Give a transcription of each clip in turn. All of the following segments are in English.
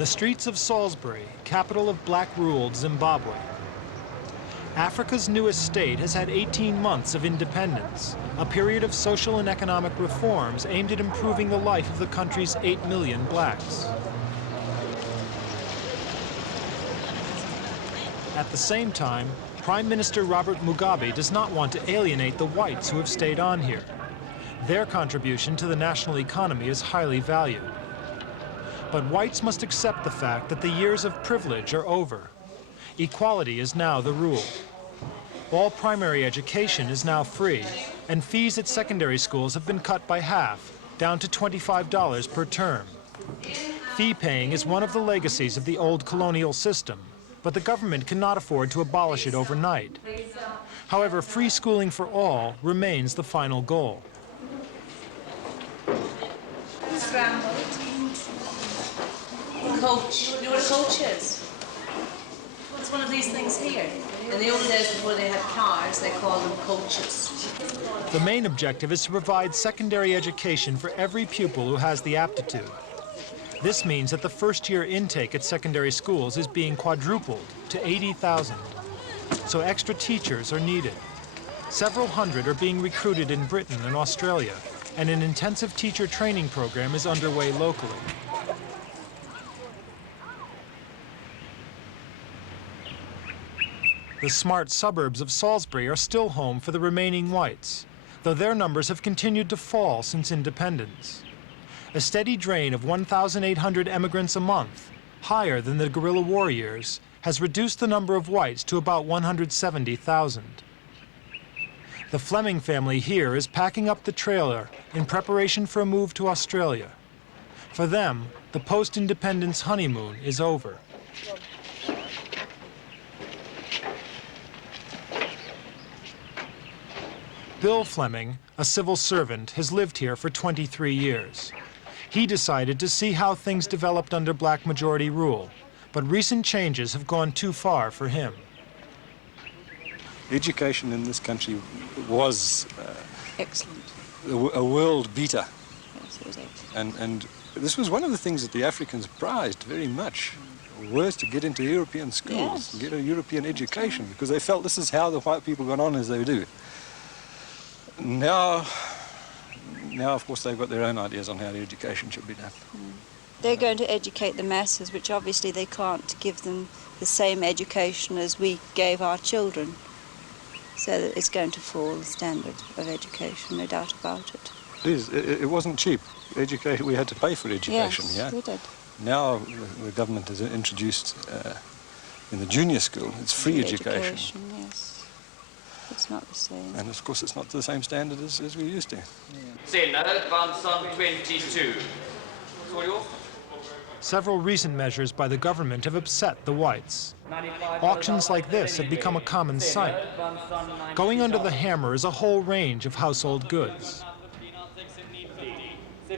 The streets of Salisbury, capital of black-ruled Zimbabwe. Africa's newest state has had 18 months of independence, a period of social and economic reforms aimed at improving the life of the country's 8 million blacks. At the same time, Prime Minister Robert Mugabe does not want to alienate the whites who have stayed on here. Their contribution to the national economy is highly valued. But whites must accept the fact that the years of privilege are over. Equality is now the rule. All primary education is now free, and fees at secondary schools have been cut by half, down to $25 per term. Fee paying is one of the legacies of the old colonial system, but the government cannot afford to abolish it overnight. However, free schooling for all remains the final goal. Coach. You know what a coach is? It's one of these things here. In the old days before they had cars, they called them coaches. The main objective is to provide secondary education for every pupil who has the aptitude. This means that the first-year intake at secondary schools is being quadrupled to 80,000. So extra teachers are needed. Several hundred are being recruited in Britain and Australia, and an intensive teacher training program is underway locally. The smart suburbs of Salisbury are still home for the remaining whites, though their numbers have continued to fall since independence. A steady drain of 1,800 emigrants a month, higher than the guerrilla war years, has reduced the number of whites to about 170,000. The Fleming family here is packing up the trailer in preparation for a move to Australia. For them, the post-independence honeymoon is over. Bill Fleming, a civil servant, has lived here for 23 years. He decided to see how things developed under black majority rule, but recent changes have gone too far for him. Education in this country was Excellent. a world beater. Yes, it was excellent. And this was one of the things that the Africans prized very much, was to get into European schools, Yes. get a European education, because they felt this is how the white people got on as they do. Now, of course, they've got their own ideas on how the education should be done. They're going to educate the masses, which obviously they can't give them the same education as we gave our children. So that it's going to fall, the standard of education, no doubt about it. It is. It wasn't cheap. Education, we had to pay for education, Yes, yeah? we did. Now the government has introduced in the junior school, it's free education. Yes. It's not the same. And of course it's not to the same standard as we used to. Senna, Vanson 22. Several recent measures by the government have upset the whites. Auctions like this have become a common sight. Going under the hammer is a whole range of household goods.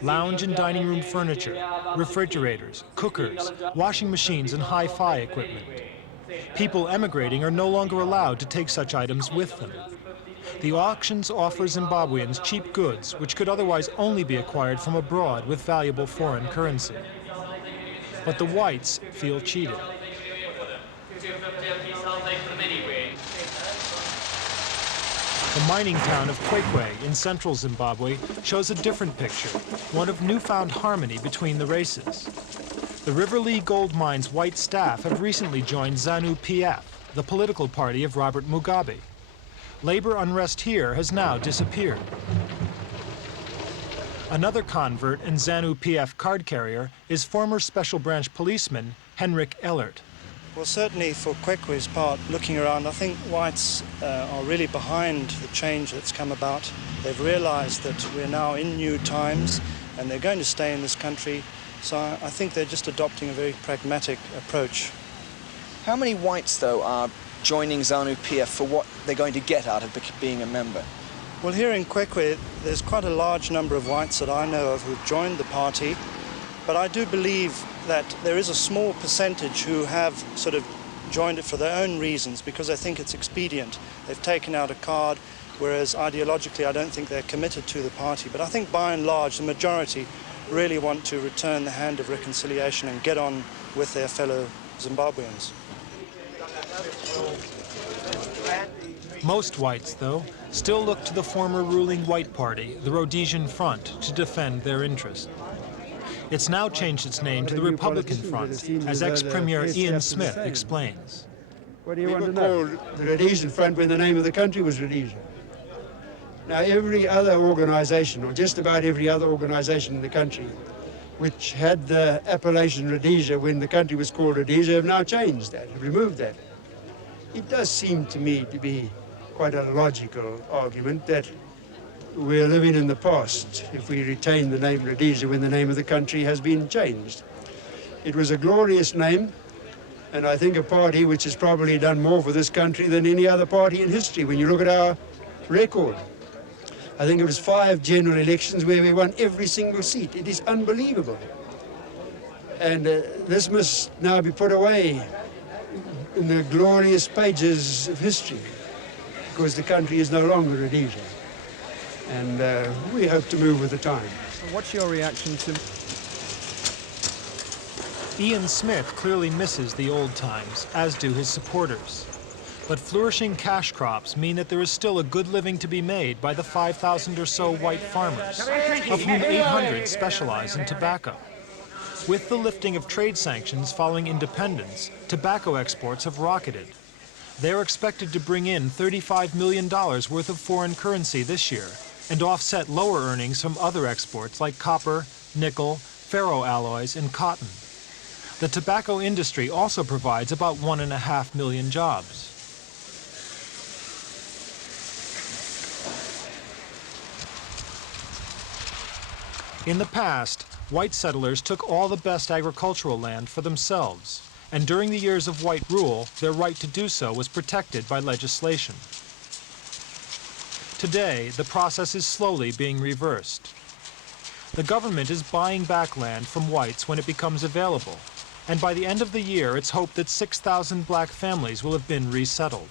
Lounge and dining room furniture, refrigerators, cookers, washing machines and hi-fi equipment. People emigrating are no longer allowed to take such items with them. The auctions offer Zimbabweans cheap goods which could otherwise only be acquired from abroad with valuable foreign currency. But the whites feel cheated. The mining town of Kwekwe in central Zimbabwe shows a different picture, one of newfound harmony between the races. The Riverlea Gold Mine's white staff have recently joined ZANU-PF, the political party of Robert Mugabe. Labor unrest here has now disappeared. Another convert and ZANU-PF card carrier is former Special Branch policeman Henrik Ellert. Well, certainly for Kwekwe's part, looking around, I think whites are really behind the change that's come about. They've realized that we're now in new times and they're going to stay in this country. So I think they're just adopting a very pragmatic approach. How many whites, though, are joining ZANU-PF for what they're going to get out of being a member? Well, here in Kwekwe, there's quite a large number of whites that I know of who've joined the party, but I do believe that there is a small percentage who have sort of joined it for their own reasons because they think it's expedient. They've taken out a card, whereas ideologically I don't think they're committed to the party. But I think by and large the majority really want to return the hand of reconciliation and get on with their fellow Zimbabweans. Most whites, though, still look to the former ruling white party, the Rhodesian Front, to defend their interests. It's now changed its name to the Republican Front, as ex-Premier Ian Smith explains. What do you want to know? Called the Rhodesian Front when the name of the country was Rhodesia. Now, every other organization, or just about every other organization in the country, which had the appellation Rhodesia when the country was called Rhodesia, have now changed that, have removed that. It does seem to me to be quite a logical argument that we're living in the past if we retain the name Rhodesia when the name of the country has been changed. It was a glorious name, and I think a party which has probably done more for this country than any other party in history when you look at our record. I think it was 5 general elections where we won every single seat. It is unbelievable. And this must now be put away in the glorious pages of history, because the country is no longer Rhodesia. And we hope to move with the time. What's your reaction to... Ian Smith clearly misses the old times, as do his supporters. But flourishing cash crops mean that there is still a good living to be made by the 5,000 or so white farmers, of whom 800 specialize in tobacco. With the lifting of trade sanctions following independence, tobacco exports have rocketed. They're expected to bring in $35 million worth of foreign currency this year and offset lower earnings from other exports like copper, nickel, ferroalloys, and cotton. The tobacco industry also provides about 1.5 million jobs. In the past, white settlers took all the best agricultural land for themselves, and during the years of white rule, their right to do so was protected by legislation. Today, the process is slowly being reversed. The government is buying back land from whites when it becomes available, and by the end of the year, it's hoped that 6,000 black families will have been resettled.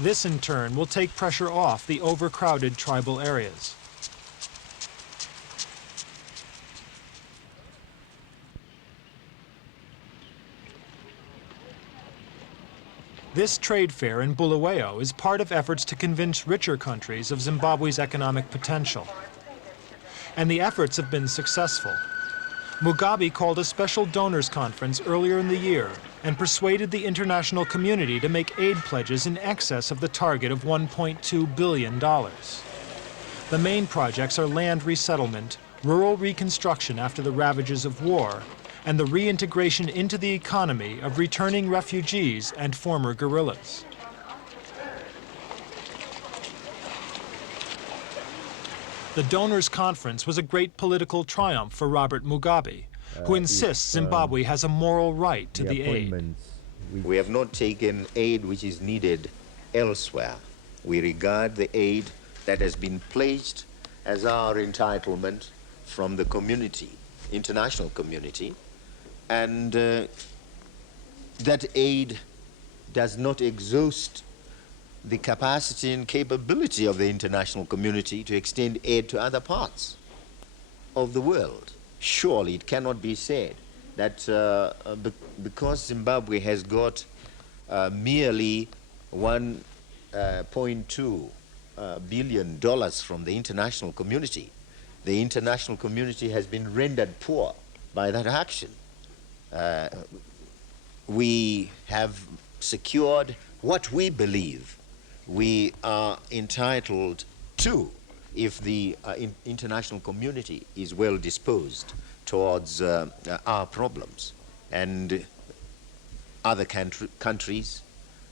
This, in turn, will take pressure off the overcrowded tribal areas. This trade fair in Bulawayo is part of efforts to convince richer countries of Zimbabwe's economic potential. And the efforts have been successful. Mugabe called a special donors conference earlier in the year and persuaded the international community to make aid pledges in excess of the target of $1.2 billion. The main projects are land resettlement, rural reconstruction after the ravages of war, and the reintegration into the economy of returning refugees and former guerrillas. The donors' conference was a great political triumph for Robert Mugabe, who insists Zimbabwe has a moral right to the aid. We have not taken aid which is needed elsewhere. We regard the aid that has been pledged as our entitlement from the community, international community, and that aid does not exhaust the capacity and capability of the international community to extend aid to other parts of the world. Surely it cannot be said that because Zimbabwe has got merely $1.2 billion from the international community has been rendered poor by that action. We have secured what we believe we are entitled to if the international community is well disposed towards our problems. And other countries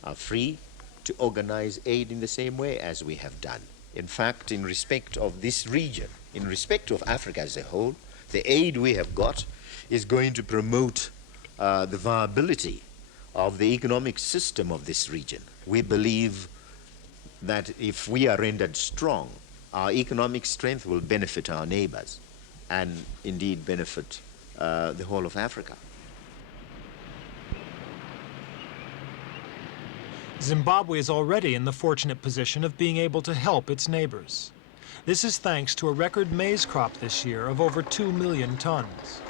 are free to organize aid in the same way as we have done. In fact, in respect of this region, in respect of Africa as a whole, the aid we have got is going to promote the viability of the economic system of this region. We believe that if we are rendered strong, our economic strength will benefit our neighbors and indeed benefit the whole of Africa. Zimbabwe is already in the fortunate position of being able to help its neighbors. This is thanks to a record maize crop this year of over 2 million tons.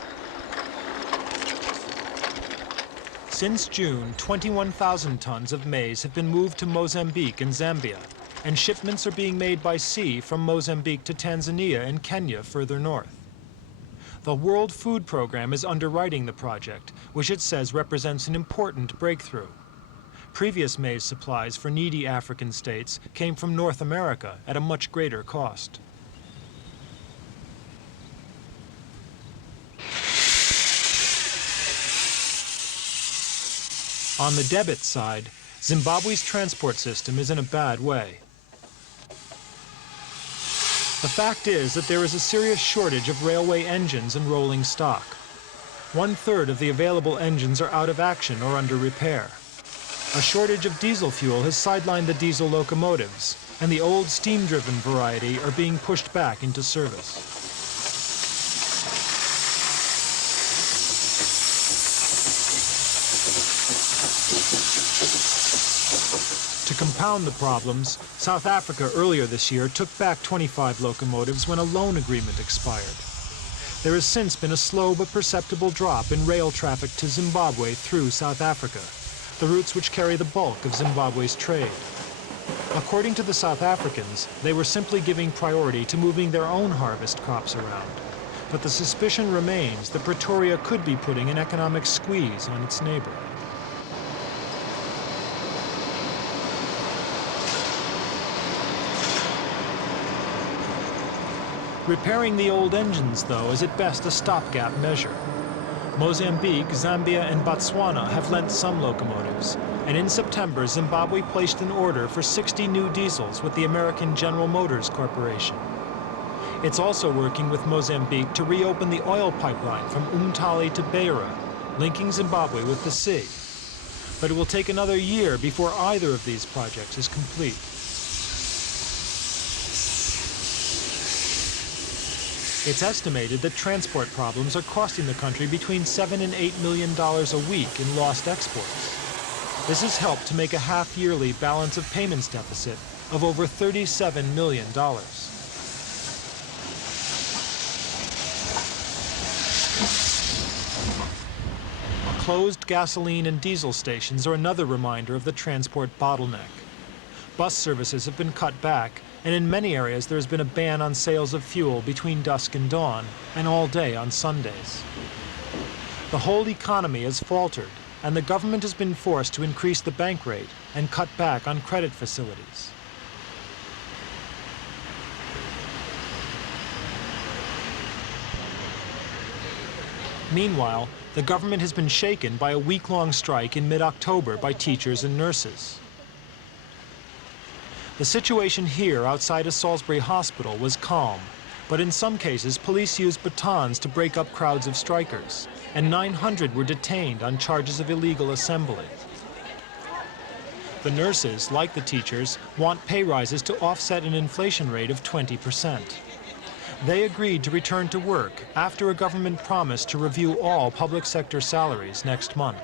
Since June, 21,000 tons of maize have been moved to Mozambique and Zambia, and shipments are being made by sea from Mozambique to Tanzania and Kenya further north. The World Food Programme is underwriting the project, which it says represents an important breakthrough. Previous maize supplies for needy African states came from North America at a much greater cost. On the debit side, Zimbabwe's transport system is in a bad way. The fact is that there is a serious shortage of railway engines and rolling stock. 1/3 of the available engines are out of action or under repair. A shortage of diesel fuel has sidelined the diesel locomotives, and the old steam-driven variety are being pushed back into service. To compound the problems, South Africa earlier this year took back 25 locomotives when a loan agreement expired. There has since been a slow but perceptible drop in rail traffic to Zimbabwe through South Africa, the routes which carry the bulk of Zimbabwe's trade. According to the South Africans, they were simply giving priority to moving their own harvest crops around. But the suspicion remains that Pretoria could be putting an economic squeeze on its neighbor. Repairing the old engines, though, is at best a stopgap measure. Mozambique, Zambia, and Botswana have lent some locomotives, and in September, Zimbabwe placed an order for 60 new diesels with the American General Motors Corporation. It's also working with Mozambique to reopen the oil pipeline from Umtali to Beira, linking Zimbabwe with the sea. But it will take another year before either of these projects is complete. It's estimated that transport problems are costing the country between $7 and $8 million a week in lost exports. This has helped to make a half-yearly balance of payments deficit of over $37 million. Closed gasoline and diesel stations are another reminder of the transport bottleneck. Bus services have been cut back, and in many areas there has been a ban on sales of fuel between dusk and dawn, and all day on Sundays. The whole economy has faltered, and the government has been forced to increase the bank rate and cut back on credit facilities. Meanwhile, the government has been shaken by a week-long strike in mid-October by teachers and nurses. The situation here outside a Salisbury hospital was calm, but in some cases police used batons to break up crowds of strikers, and 900 were detained on charges of illegal assembly. The nurses, like the teachers, want pay rises to offset an inflation rate of 20%. They agreed to return to work after a government promise to review all public sector salaries next month.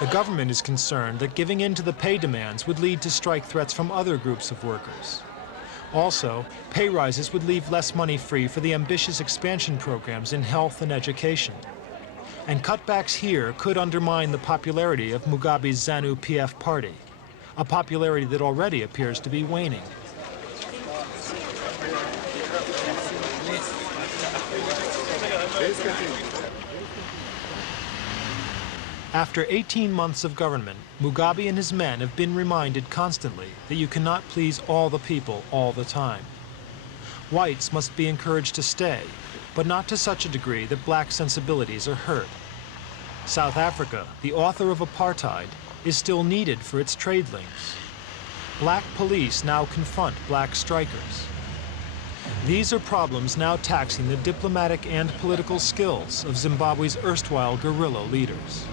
The government is concerned that giving in to the pay demands would lead to strike threats from other groups of workers. Also, pay rises would leave less money free for the ambitious expansion programs in health and education. And cutbacks here could undermine the popularity of Mugabe's ZANU-PF party, a popularity that already appears to be waning. After 18 months of government, Mugabe and his men have been reminded constantly that you cannot please all the people all the time. Whites must be encouraged to stay, but not to such a degree that black sensibilities are hurt. South Africa, the author of apartheid, is still needed for its trade links. Black police now confront black strikers. These are problems now taxing the diplomatic and political skills of Zimbabwe's erstwhile guerrilla leaders.